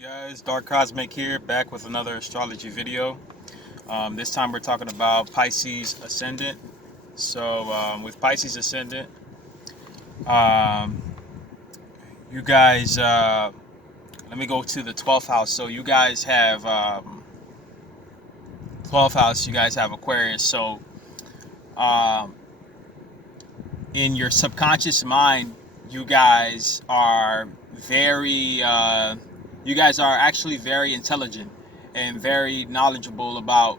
Guys, Dark Cosmic here, back with another astrology video. This time we're talking about Pisces Ascendant. With Pisces Ascendant, um, you guys, let me go to the 12th house. So you guys have 12th house, you guys have Aquarius. So um, in your subconscious mind, you guys are very you guys are actually very intelligent and very knowledgeable about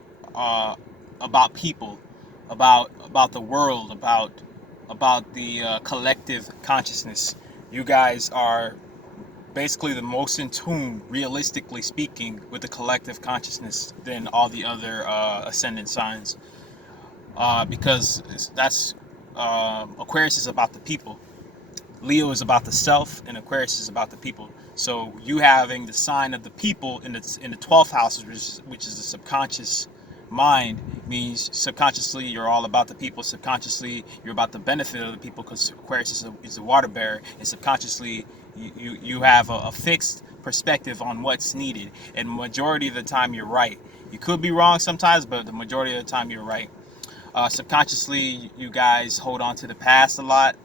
people, about the world, about the collective consciousness. You guys are basically the most in tune, realistically speaking, with the collective consciousness than all the other ascendant signs, because that's Aquarius is about the people. Leo is about the self, and Aquarius is about the people. So you having the sign of the people in the 12th house, which is the subconscious mind, means subconsciously you're all about the people. Subconsciously you're about the benefit of the people, because Aquarius is a water bearer, and subconsciously you have a fixed perspective on what's needed. And majority of the time you're right. You could be wrong sometimes, but the majority of the time you're right. Subconsciously, you guys hold on to the past a lot.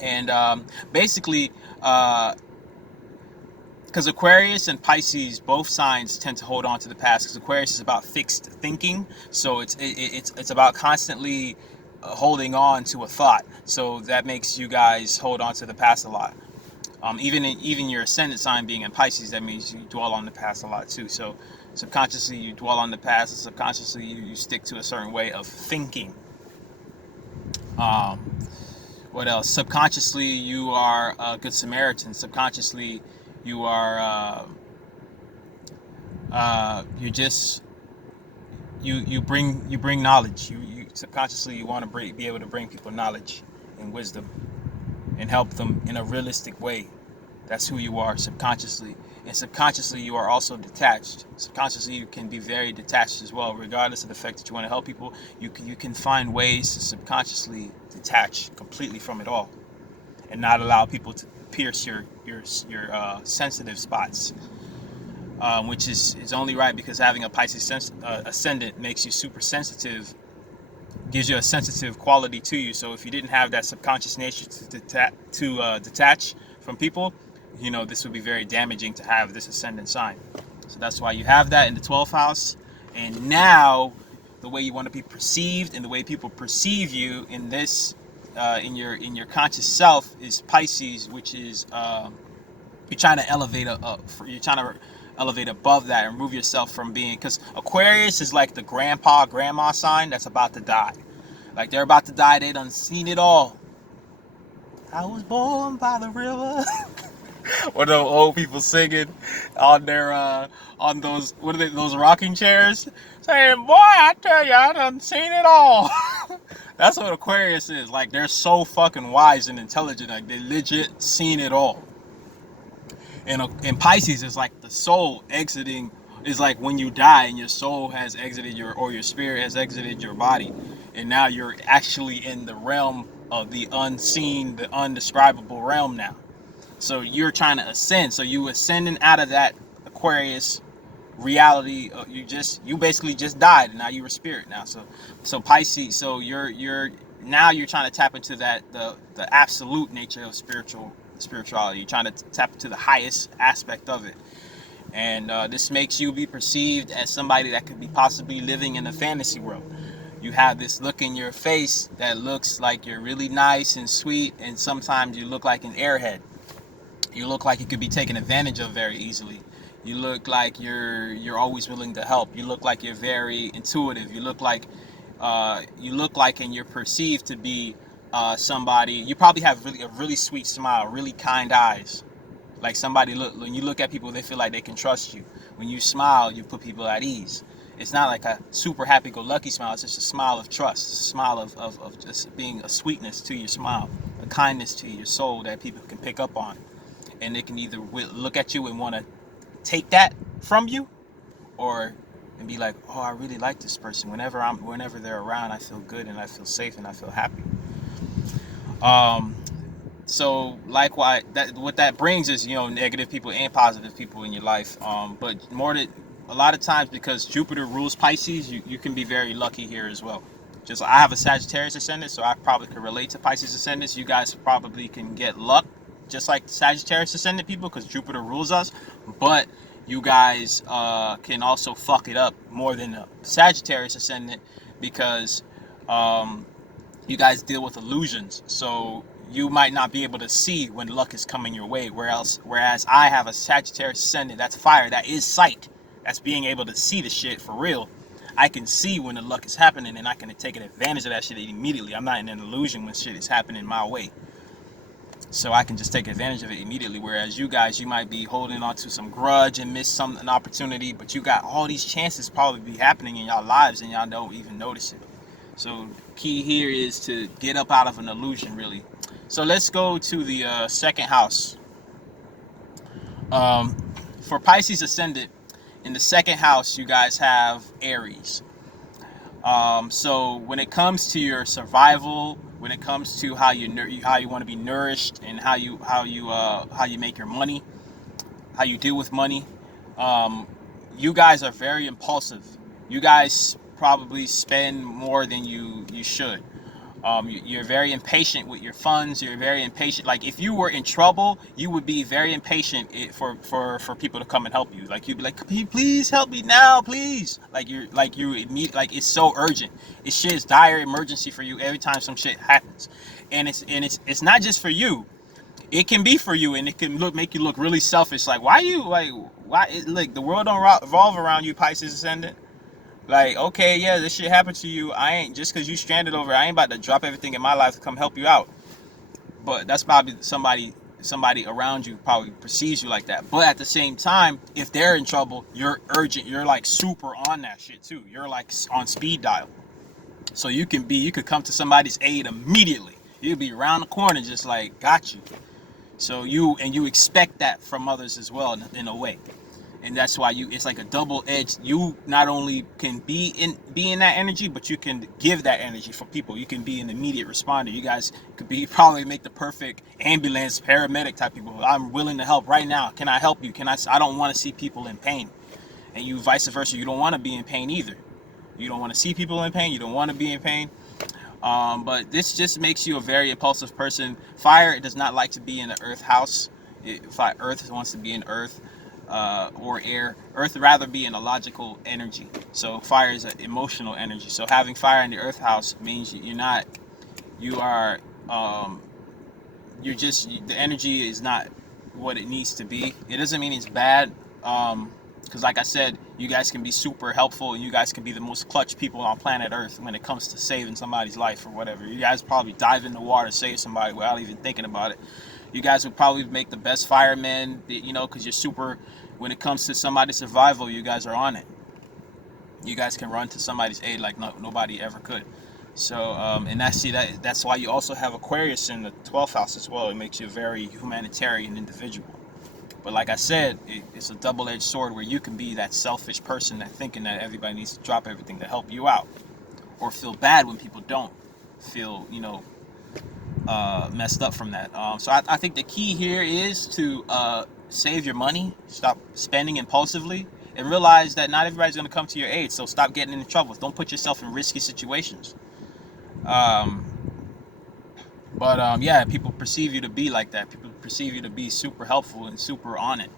And basically, because Aquarius and Pisces, both signs tend to hold on to the past, because Aquarius is about fixed thinking. So it's about constantly holding on to a thought. So that makes you guys hold on to the past a lot. Even your ascendant sign being in Pisces, that means you dwell on the past a lot too. So subconsciously you dwell on the past, and subconsciously you stick to a certain way of thinking. What else? Subconsciously, you are a good Samaritan. Subconsciously, you are you bring knowledge. You subconsciously you want to be able to bring people knowledge and wisdom and help them in a realistic way. That's who you are subconsciously. And subconsciously, you are also detached. Subconsciously, you can be very detached as well. Regardless of the fact that you want to help people, you can find ways to subconsciously detach completely from it all, and not allow people to pierce your sensitive spots, which is only right, because having a Pisces ascendant makes you super sensitive, gives you a sensitive quality to you. So if you didn't have that subconscious nature to detach from people, this would be very damaging to have this ascendant sign. So that's why you have that in the 12th house. And now the way you want to be perceived and the way people perceive you in this in your conscious self is Pisces, which is you're trying to elevate above that and remove yourself from being, because Aquarius is like the grandma sign that's about to die. Like they're about to die, they done seen it all. I was born by the river. Or the old people singing on their on those, what are they, those rocking chairs, saying, "Boy, I tell you, I done seen it all." That's what Aquarius is. Like, they're so fucking wise and intelligent. Like, they legit seen it all. And Pisces is like the soul exiting. Is like when you die and your soul has exited your spirit has exited your body, and now you're actually in the realm of the unseen, the undescribable realm now. So you're trying to ascend. So you ascending out of that Aquarius reality. You basically just died, and now you're a spirit now. So Pisces. So you're now you're trying to tap into that the absolute nature of spirituality. You're trying to tap into the highest aspect of it, and this makes you be perceived as somebody that could be possibly living in a fantasy world. You have this look in your face that looks like you're really nice and sweet, and sometimes you look like an airhead. You look like you could be taken advantage of very easily. You look like you're always willing to help. You look like you're very intuitive. You look like and you're perceived to be somebody. You probably have a really sweet smile, really kind eyes. Like somebody, when you look at people, they feel like they can trust you. When you smile, you put people at ease. It's not like a super happy-go-lucky smile. It's just a smile of trust, a smile of just being a sweetness to your smile, a kindness to your soul that people can pick up on. And they can either look at you and want to take that from you, or and be like, "Oh, I really like this person. Whenever they're around, I feel good and I feel safe and I feel happy." So likewise, that what that brings is, you know, negative people and positive people in your life. But more than a lot of times, because Jupiter rules Pisces, you can be very lucky here as well. Just I have a Sagittarius ascendant, so I probably could relate to Pisces ascendants. You guys probably can get luck, just like Sagittarius ascendant people, because Jupiter rules us. But you guys can also fuck it up more than a Sagittarius ascendant, because um, you guys deal with illusions. So you might not be able to see when luck is coming your way. Whereas I have a Sagittarius ascendant, that's fire, that is sight. That's being able to see the shit for real. I can see when the luck is happening, and I can take advantage of that shit immediately. I'm not in an illusion when shit is happening my way. So I can just take advantage of it immediately. Whereas you guys, you might be holding on to some grudge and miss an opportunity, but you got all these chances probably be happening in y'all lives and y'all don't even notice it. So key here is to get up out of an illusion, really. So let's go to the second house. For Pisces ascendant, in the second house, you guys have Aries. So when it comes to your survival, when it comes to how you want to be nourished, and how you make your money, how you deal with money, you guys are very impulsive. You guys probably spend more than you should. You're very impatient with your funds. You're very impatient. Like if you were in trouble, you would be very impatient for people to come and help you. Like you'd be like, please help me now, please. Like it's so urgent. It's shit is dire emergency for you every time some shit happens, and it's not just for you. It can be for you, and it can make you look really selfish. Like why the world don't revolve around you, Pisces ascendant. Like, okay, yeah, this shit happened to you. I ain't, just because you stranded over, I ain't about to drop everything in my life to come help you out. But that's probably somebody around you probably perceives you like that. But at the same time, if they're in trouble, you're urgent. You're like super on that shit too. You're like on speed dial. So you could come to somebody's aid immediately. You'll be around the corner just like, got you. So you expect that from others as well in a way. And that's why it's like a double-edged. You not only can be in that energy, but you can give that energy for people. You can be an immediate responder. You guys could probably make the perfect ambulance, paramedic type people. I'm willing to help right now. Can I help you? I don't want to see people in pain. And you vice versa. You don't want to be in pain either. You don't want to see people in pain. You don't want to be in pain. But this just makes you a very impulsive person. Fire does not like to be in the earth house. Earth wants to be in earth. Or air. Earth rather be in a logical energy. So fire is an emotional energy. So having fire in the earth house means the energy is not what it needs to be. It doesn't mean it's bad. Because like I said, you guys can be super helpful, and you guys can be the most clutch people on planet Earth when it comes to saving somebody's life or whatever. You guys probably dive in the water, save somebody without even thinking about it. You guys would probably make the best firemen, because you're super. When it comes to somebody's survival, you guys are on it. You guys can run to somebody's aid like nobody ever could. So, and that's why you also have Aquarius in the 12th house as well. It makes you a very humanitarian individual. But like I said, it's a double-edged sword where you can be that selfish person that thinking that everybody needs to drop everything to help you out, or feel bad when people don't feel, messed up from that. So I think the key here is to save your money, stop spending impulsively, and realize that not everybody's going to come to your aid. So stop getting into trouble. Don't put yourself in risky situations. Yeah, people perceive you to be like that. People perceive you to be super helpful and super on it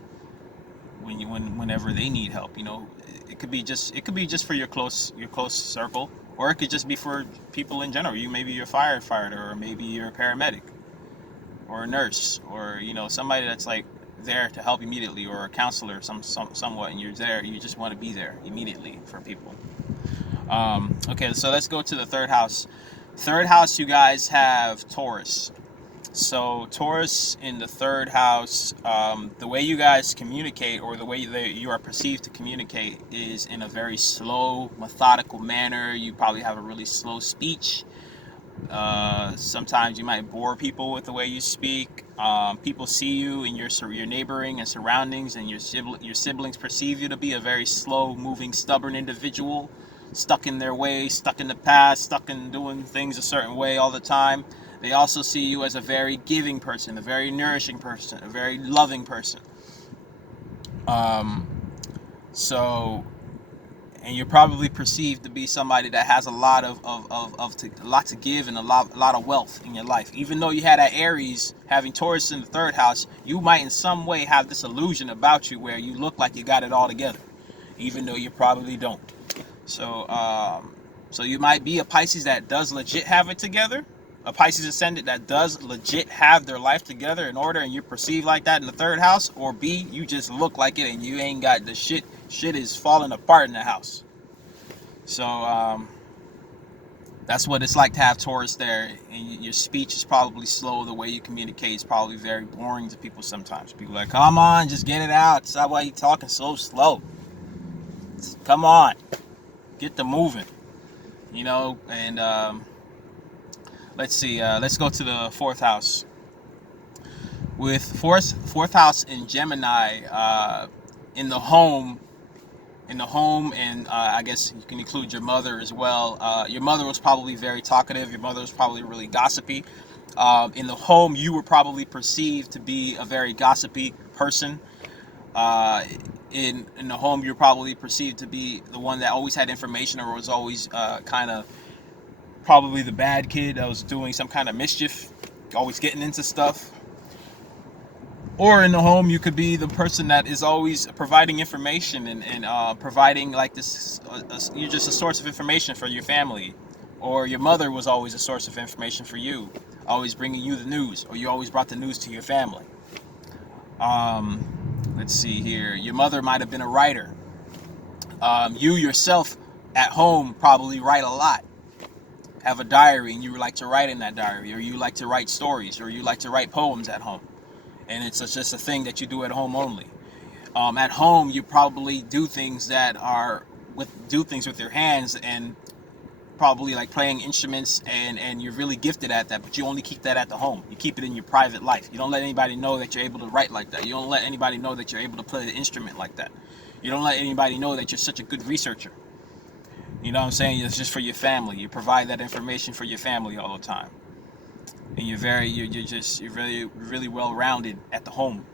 whenever they need help. It could be just for your close circle, or it could just be for people in general. Maybe you're a firefighter, or maybe you're a paramedic, or a nurse, or somebody that's like there to help immediately, or a counselor, somewhat, and you're there. You just want to be there immediately for people. Okay, so let's go to the third house. Third house, you guys have Taurus. So Taurus in the third house, the way you guys communicate, or the way you are perceived to communicate, is in a very slow, methodical manner. You probably have a really slow speech. Sometimes you might bore people with the way you speak. People see you in your neighboring and surroundings, and your siblings perceive you to be a very slow-moving, stubborn individual, stuck in their way, stuck in the past, stuck in doing things a certain way all the time. They also see you as a very giving person, a very nourishing person, a very loving person. Um, so, and you're probably perceived to be somebody that has a lot a lot to give and a lot of wealth in your life. Even though you had that Aries having Taurus in the third house, you might in some way have this illusion about you where you look like you got it all together, even though you probably don't. So, so you might be a Pisces that does legit have it together, a Pisces ascendant that does legit have their life together in order, and you're perceived like that in the third house. Or B, you just look like it and you ain't got the shit. Shit is falling apart in the house. So that's what it's like to have Taurus there, and your speech is probably slow. The way you communicate is probably very boring to people sometimes. People are like, come on, just get it out. Stop why you talking so slow. Come on, get the moving. You know, and let's see. Let's go to the fourth house. With fourth house in Gemini, in the home, and I guess you can include your mother as well. Your mother was probably very talkative. Your mother was probably really gossipy. In the home, you were probably perceived to be a very gossipy person. In the home, you're probably perceived to be the one that always had information, or was always kind of probably the bad kid that was doing some kind of mischief, always getting into stuff. Or in the home, you could be the person that is always providing information and providing like this. You're just a source of information for your family. Or your mother was always a source of information for you, always bringing you the news, or you always brought the news to your family. Let's see here. Your mother might have been a writer. You yourself at home probably write a lot. Have a diary, and you like to write in that diary, or you like to write stories, or you like to write poems at home. And it's just a thing that you do at home only. At home, you probably do things with your hands, and probably like playing instruments, and you're really gifted at that. But you only keep that at the home. You keep it in your private life. You don't let anybody know that you're able to write like that. You don't let anybody know that you're able to play the instrument like that. You don't let anybody know that you're such a good researcher. You know what I'm saying? It's just for your family. You provide that information for your family all the time. And you're really well-rounded at the home,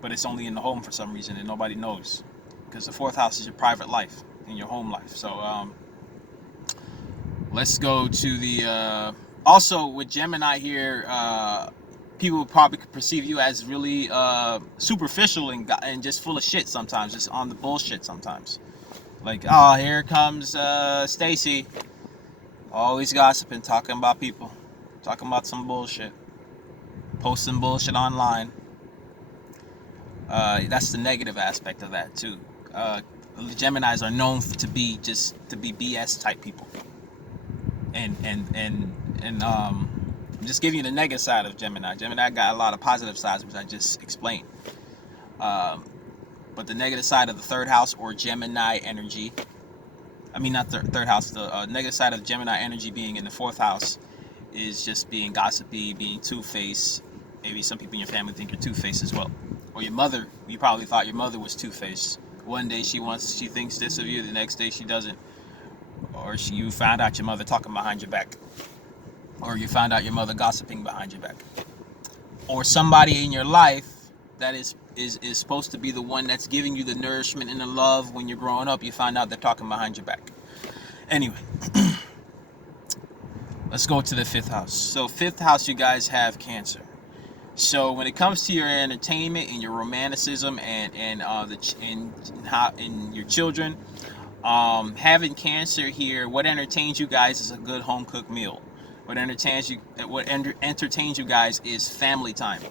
but it's only in the home for some reason, and nobody knows, because the fourth house is your private life and your home life. So let's go to the also with Gemini here. People probably could perceive you as really superficial and just full of shit sometimes, just on the bullshit sometimes. Like, oh, here comes Stacy, always gossiping, talking about people. Talking about some bullshit, posting bullshit online. That's the negative aspect of that too. Geminis are known to be BS type people, and I'm just giving you the negative side of Gemini. Gemini got a lot of positive sides, which I just explained. But the negative side of the third house, or Gemini energy. I mean, not third house. The negative side of Gemini energy being in the fourth house is just being gossipy, being two-faced. Maybe some people in your family think you're two-faced as well. Or your mother, you probably thought your mother was two-faced. One day she thinks this of you, the next day she doesn't. Or you found out your mother talking behind your back. Or you found out your mother gossiping behind your back. Or somebody in your life that is supposed to be the one that's giving you the nourishment and the love when you're growing up, you find out they're talking behind your back. Anyway. Let's go to the fifth house. So fifth house, you guys have Cancer. So when it comes to your entertainment and your romanticism and your children, having Cancer here, what entertains you guys is a good home cooked meal. What entertains you guys is family time.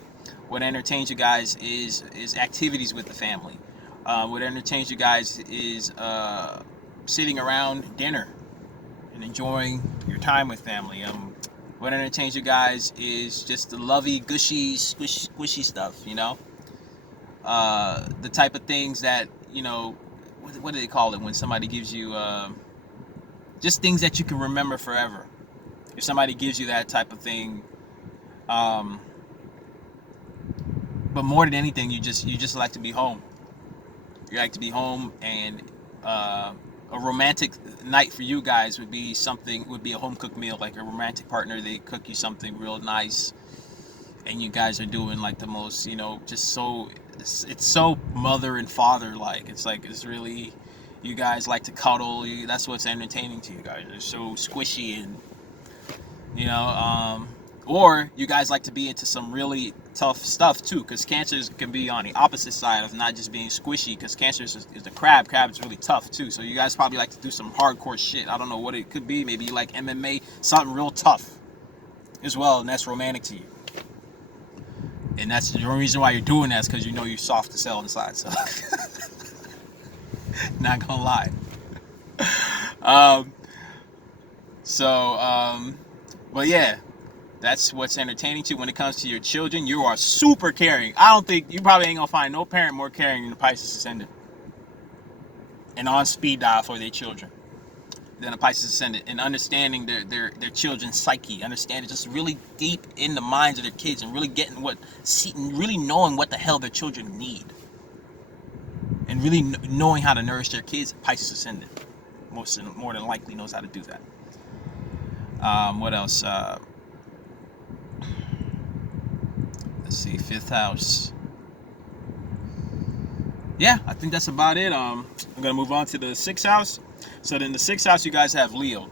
What entertains you guys is activities with the family. What entertains you guys is sitting around dinner and enjoying your time with family. What entertains you guys is just the lovey, gushy, squishy stuff, you know? The type of things that, you know, what do they call it when somebody gives you just things that you can remember forever. If somebody gives you that type of thing, but more than anything, you just like to be home. You like to be home and a romantic night for you guys would be a home cooked meal, like a romantic partner. They cook you something real nice, and you guys are doing like the most, just so it's so mother and father like. It's really, you guys like to cuddle. That's what's entertaining to you guys. They're so squishy and or you guys like to be into some really tough stuff too, because cancers can be on the opposite side of not just being squishy, because cancer is the crab is really tough too. So you guys probably like to do some hardcore shit. I don't know what it could be. Maybe you like MMA, something real tough as well, and that's romantic to you. And that's the only reason why you're doing that, is because you're soft as hell inside. So not gonna lie. But yeah, that's what's entertaining to you. When it comes to your children, you are super caring. I don't think you probably ain't gonna find no parent more caring than the Pisces ascendant, and on speed dial for their children than a Pisces ascendant, and understanding their children's psyche, understanding just really deep in the minds of their kids, and really really knowing what the hell their children need, and really knowing how to nourish their kids. Pisces ascendant more than likely knows how to do that. What else? Let's see, 5th house. Yeah, I think that's about it. I'm gonna move on to the 6th house. So then the 6th house, you guys have Leo.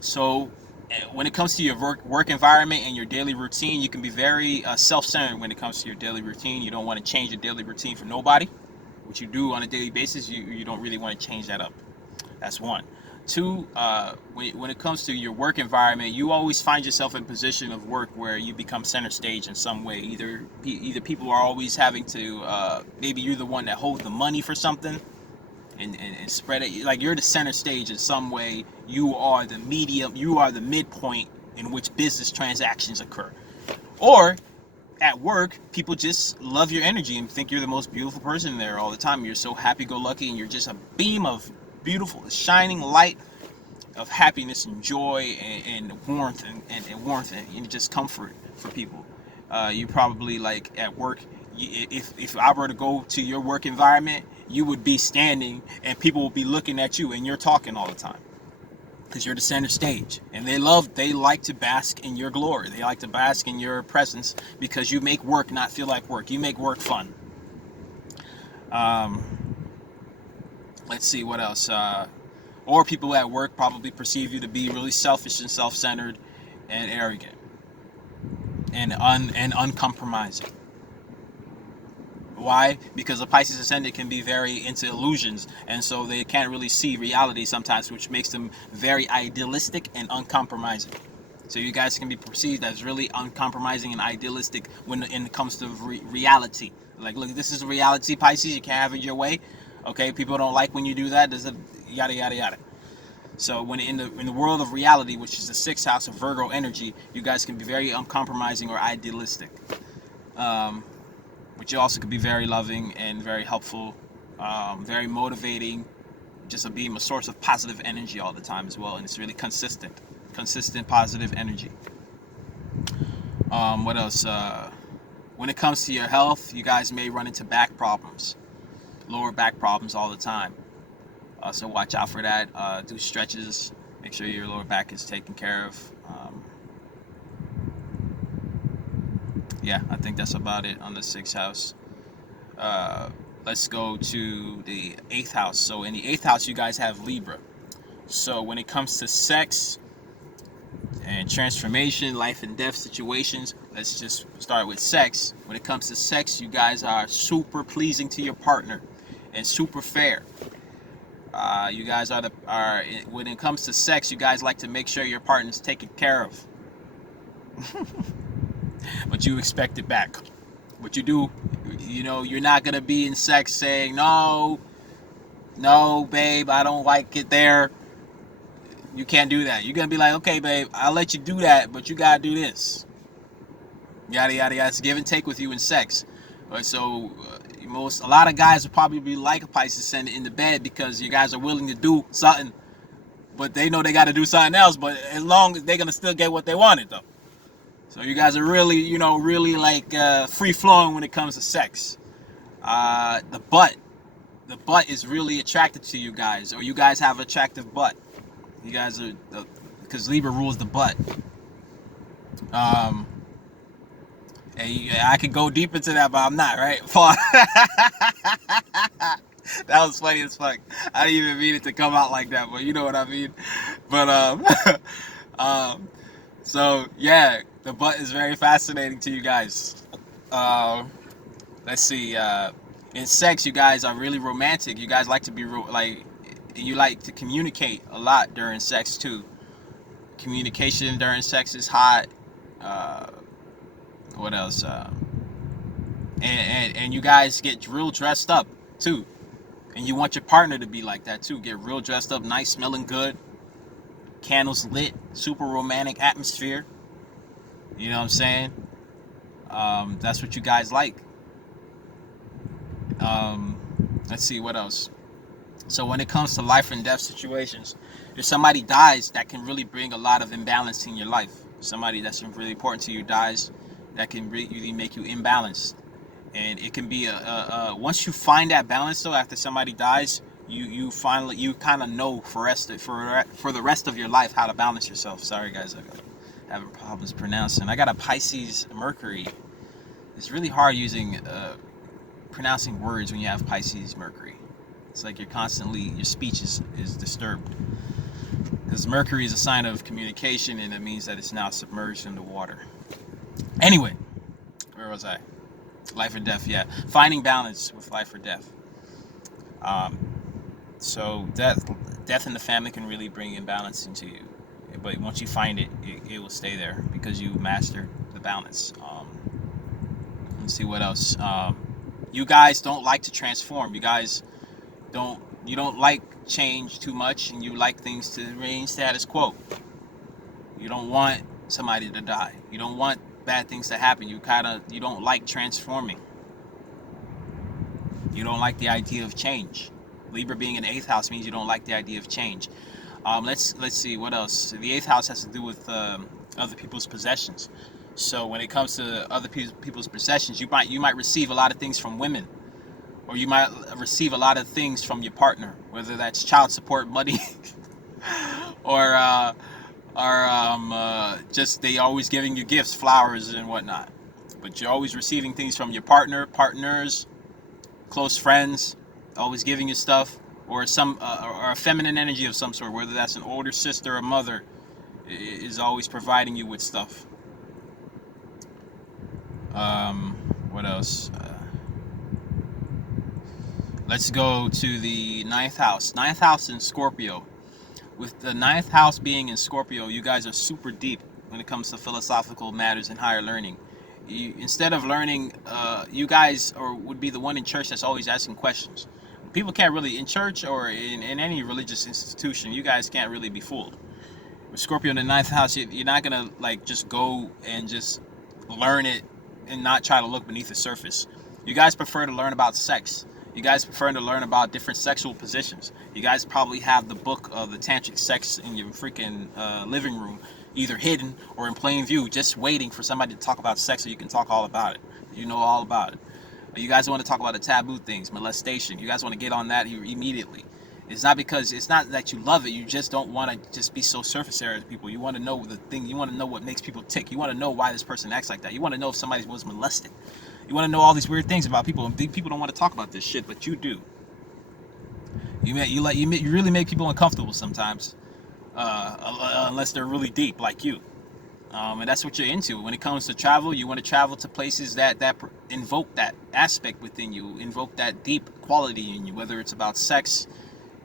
So when it comes to your work environment and your daily routine, you can be very self-centered when it comes to your daily routine. You don't want to change your daily routine for nobody. What you do on a daily basis, you don't really want to change that up. That's one. Two, when it comes to your work environment, you always find yourself in a position of work where you become center stage in some way. Either people are always having to, maybe you're the one that holds the money for something and spread it. Like, you're the center stage in some way. You are the medium, you are the midpoint in which business transactions occur. Or at work, people just love your energy and think you're the most beautiful person there all the time. You're so happy-go-lucky, and you're just a beam of beautiful, shining light of happiness and joy and warmth and just comfort for people. You probably, like, at work, if I were to go to your work environment, you would be standing and people would be looking at you, and you're talking all the time because you're the center stage, and they like to bask in your glory. They like to bask in your presence because you make work not feel like work. You make work fun. Let's see what else. Or people at work probably perceive you to be really selfish and self-centered and arrogant and uncompromising. Why? Because a Pisces ascendant can be very into illusions, and so they can't really see reality sometimes, which makes them very idealistic and uncompromising. So you guys can be perceived as really uncompromising and idealistic when it comes to reality. Like, look, this is reality, Pisces. You can't have it your way. Okay, people don't like when you do that. There's a yada yada yada. So when in the world of reality, which is the 6th house of Virgo energy, you guys can be very uncompromising or idealistic. But you also could be very loving and very helpful, very motivating, just being a source of positive energy all the time as well. And it's really consistent positive energy. What else? When it comes to your health, you guys may run into back problems, lower back problems all the time. So watch out for that. Do stretches. Make sure your lower back is taken care of. Yeah, I think that's about it on the 6th house. Let's go to the 8th house. So in the 8th house, you guys have Libra. So when it comes to sex and transformation, life and death situations, let's just start with sex. When it comes to sex, you guys are super pleasing to your partner and super fair. You guys are when it comes to sex, you guys like to make sure your partner's taken care of. But you expect it back. What you do, you're not gonna be in sex saying, no, babe, I don't like it there. You can't do that. You're gonna be like, okay, babe, I'll let you do that, but you gotta do this. Yada yada yada. It's give and take with you in sex. Right, so a lot of guys will probably be like a Pisces ascendant in the bed because you guys are willing to do something, but they know they got to do something else. But as long as they're gonna still get what they wanted, though. So you guys are really, really like free flowing when it comes to sex. The the butt is really attracted to you guys, or you guys have attractive butt. You guys are, because Libra rules the butt. And I could go deep into that, but I'm not, right? That was funny as fuck. I didn't even mean it to come out like that, but you know what I mean. But so yeah, the butt is very fascinating to you guys. Let's see. In sex, you guys are really romantic. You guys like to be you like to communicate a lot during sex too. Communication during sex is hot. What else? And you guys get real dressed up too, and you want your partner to be like that too. Get real dressed up, nice, smelling good, candles lit, super romantic atmosphere. You know what I'm saying? That's what you guys like. Let's see what else. So when it comes to life and death situations, if somebody dies, that can really bring a lot of imbalance in your life. Somebody that's really important to you dies, that can really make you imbalanced. And it can be once you find that balance though, after somebody dies, you kind of know for the rest of your life how to balance yourself. Sorry guys, I'm having problems pronouncing. I got a Pisces Mercury. It's really hard pronouncing words when you have Pisces Mercury. It's like your speech is disturbed. Because Mercury is a sign of communication, and it means that it's now submerged in the water. Anyway, where was I? Life or death, yeah. Finding balance with life or death. So death in the family can really bring imbalance into you. But once you find it, it will stay there because you mastered the balance. Let's see what else. You guys don't like to transform. You guys you don't like change too much, and you like things to remain status quo. You don't want somebody to die. You don't want bad things to happen. You don't like transforming. You don't like the idea of change. Libra being in the 8th house means you don't like the idea of change. Let's see what else. The 8th house has to do with other people's possessions. So when it comes to other people's possessions, you might receive a lot of things from women, or you might receive a lot of things from your partner, whether that's child support money or just they always giving you gifts, flowers and whatnot. But you're always receiving things from your partners, close friends, always giving you stuff, or or a feminine energy of some sort, whether that's an older sister or mother, is always providing you with stuff. What else? Let's go to the 9th house. 9th house in Scorpio. With the 9th house being in Scorpio, you guys are super deep when it comes to philosophical matters and higher learning. Instead of learning, you guys would be the one in church that's always asking questions. People can't really, in church or in any religious institution, you guys can't really be fooled. With Scorpio in the 9th house, you're not going to just go and just learn it and not try to look beneath the surface. You guys prefer to learn about sex. You guys prefer to learn about different sexual positions. You guys probably have the book of the tantric sex in your freaking living room, either hidden or in plain view, just waiting for somebody to talk about sex so you can talk all about it. You know all about it. You guys want to talk about the taboo things, molestation. You guys want to get on that immediately. It's not that you love it. You just don't want to just be so surface area to people. You want to know the thing. You want to know what makes people tick. You want to know why this person acts like that. You want to know if somebody was molested. You want to know all these weird things about people, and people don't want to talk about this shit, but you do. You really make people uncomfortable sometimes, unless they're really deep like you. And that's what you're into. When it comes to travel, you want to travel to places that invoke that aspect within you, invoke that deep quality in you. Whether it's about sex,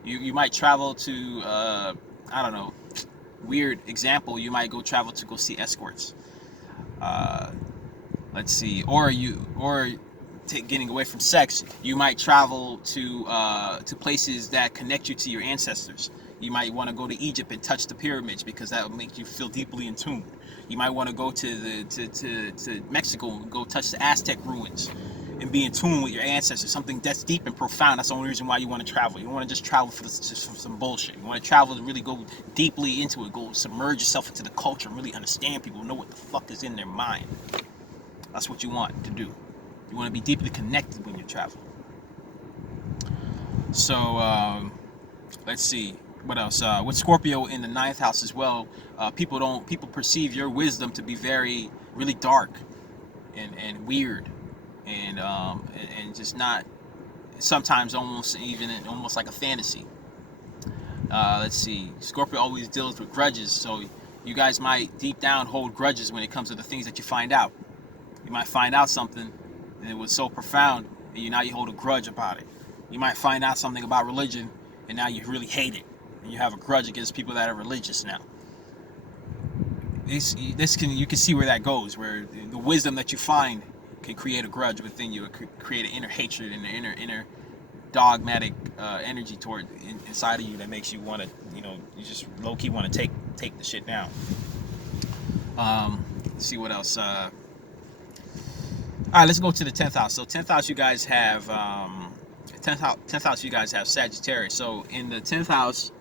you might travel to I don't know. Weird example. You might travel to go see escorts. Let's see, getting away from sex, you might travel to places that connect you to your ancestors. You might want to go to Egypt and touch the pyramids because that will make you feel deeply in tune. You might want to go to Mexico and go touch the Aztec ruins and be in tune with your ancestors. Something that's deep and profound. That's the only reason why you want to travel. You don't want to just travel for some bullshit. You want to travel to really go deeply into it, go submerge yourself into the culture and really understand people, know what the fuck is in their mind. That's what you want to do. You want to be deeply connected when you travel. So let's see what else. With Scorpio in the ninth house as well, people perceive your wisdom to be really dark and weird and just not, sometimes almost like a fantasy. Let's see. Scorpio always deals with grudges, so you guys might deep down hold grudges when it comes to the things that you find out. You might find out something and it was so profound, and now you hold a grudge about it. You might find out something about religion, and now you really hate it, and you have a grudge against people that are religious now. You can see where that goes, where the wisdom that you find can create a grudge within you, create an inner hatred and an inner dogmatic energy inside of you that makes you want to, you just low key want to take the shit down. Let's see what else. All right, let's go to the 10th house. So 10th house, you guys have 10th house. You guys have Sagittarius. So in the 10th house,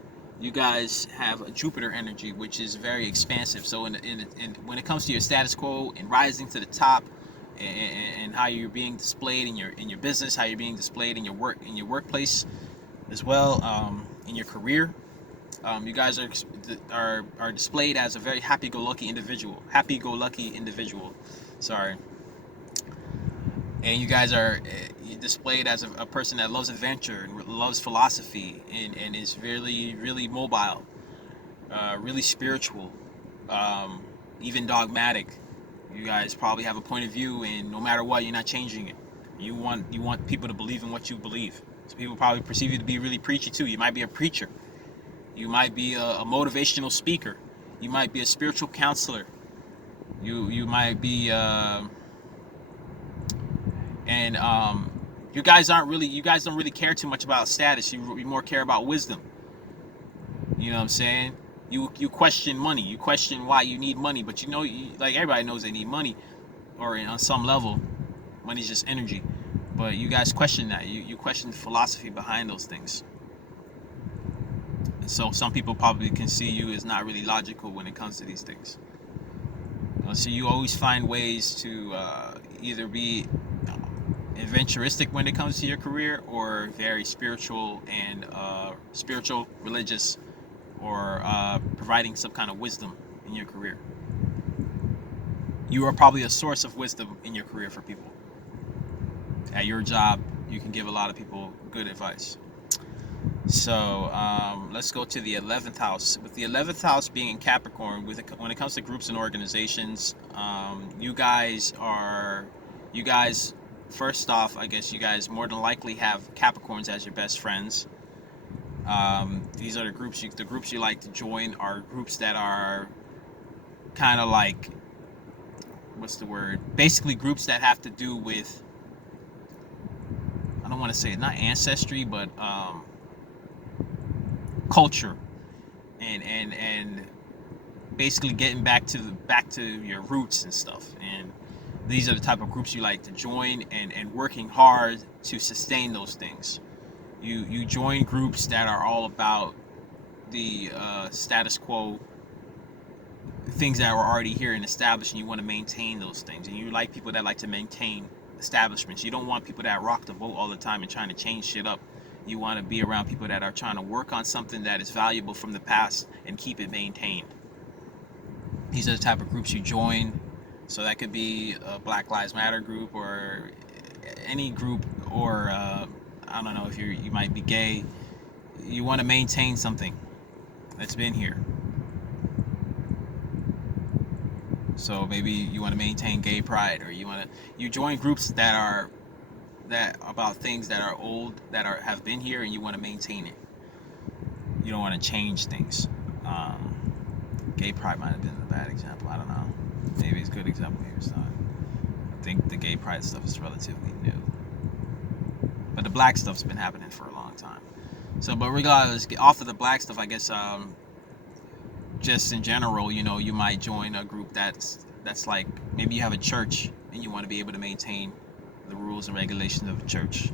you guys have a Jupiter energy, which is very expansive. So when it comes to your status quo and rising to the top, and how you're being displayed in your business, how you're being displayed in your workplace, as well, in your career, you guys are displayed as a very happy-go-lucky individual. Sorry. And you guys are displayed as a person that loves adventure and loves philosophy and is really mobile, really spiritual, even dogmatic. You guys probably have a point of view, and no matter what, you're not changing it. You want people to believe in what you believe. So people probably perceive you to be really preachy too. You might be a preacher. You might be a motivational speaker. You might be a spiritual counselor. You might be you guys don't really care too much about status. You more care about wisdom. You know what I'm saying? You question money. You question why you need money, but like everybody knows they need money, or on some level, money's just energy. But you guys question that. You question the philosophy behind those things. And so some people probably can see you as not really logical when it comes to these things. So you always find ways to either be adventuristic when it comes to your career, or very spiritual and religious, or providing some kind of wisdom in your career. You are probably a source of wisdom in your career for people. At your job, you can give a lot of people good advice. So let's go to the 11th house. With the 11th house being in Capricorn, when it comes to groups and organizations, you guys, first off, I guess you guys more than likely have Capricorns as your best friends. These are the groups you like to join are groups that are kind of like, what's the word? Basically groups that have to do with, I don't want to say not ancestry, but culture and basically getting back to your roots and stuff. And these are the type of groups you like to join, and working hard to sustain those things. You join groups that are all about the status quo, things that were already here and established, and you want to maintain those things. And you like people that like to maintain establishments. You don't want people that rock the boat all the time and trying to change shit up. You want to be around people that are trying to work on something that is valuable from the past and keep it maintained. These are the type of groups you join. So that could be a Black Lives Matter group, or any group, or I don't know, if you might be gay. You want to maintain something that's been here. So maybe you want to maintain gay pride, or you join groups that about things that are old, that have been here, and you want to maintain it. You don't want to change things. Gay pride might have been a bad example. I don't know. Maybe it's a good example here. So I think the gay pride stuff is relatively new, but the black stuff's been happening for a long time. So, but regardless, off of the black stuff, I guess just in general, you might join a group that's like, maybe you have a church and you want to be able to maintain the rules and regulations of the church.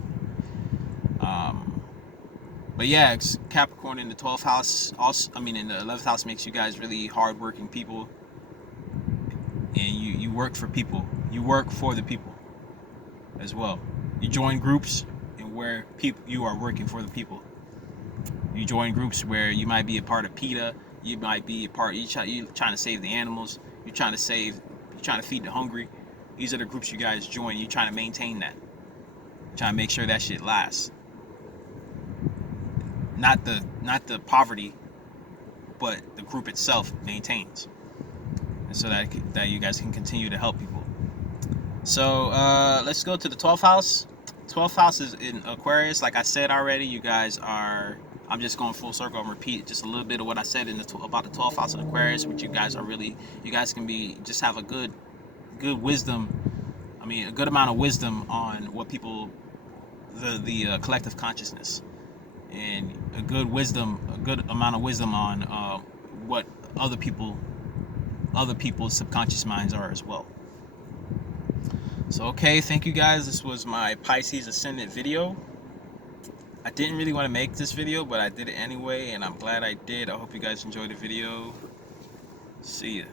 But yeah, Capricorn in the 12th house, in the 11th house, makes you guys really hardworking people, and you work for people. You work for the people as well. You join groups and where you are working for the people. You join groups where you might be a part of PETA. You might be a part. You trying to save the animals. You're trying to feed the hungry. These are the groups you guys join. You're trying to maintain that. You're trying to make sure that shit lasts. Not the poverty, but the group itself maintains, and so that you guys can continue to help people. So let's go to the 12th house. 12th house is in Aquarius. Like I said already, you guys are. I'm just going full circle and repeat just a little bit of what I said about the 12th house of Aquarius, which you guys can be just have a good wisdom. I mean, a good amount of wisdom on what people, the collective consciousness, and a good amount of wisdom on what other people's subconscious minds are as well. So okay, thank you guys. This was my Pisces Ascendant video. I didn't really want to make this video, but I did it anyway, and I'm glad I did. I hope you guys enjoyed the video. See ya.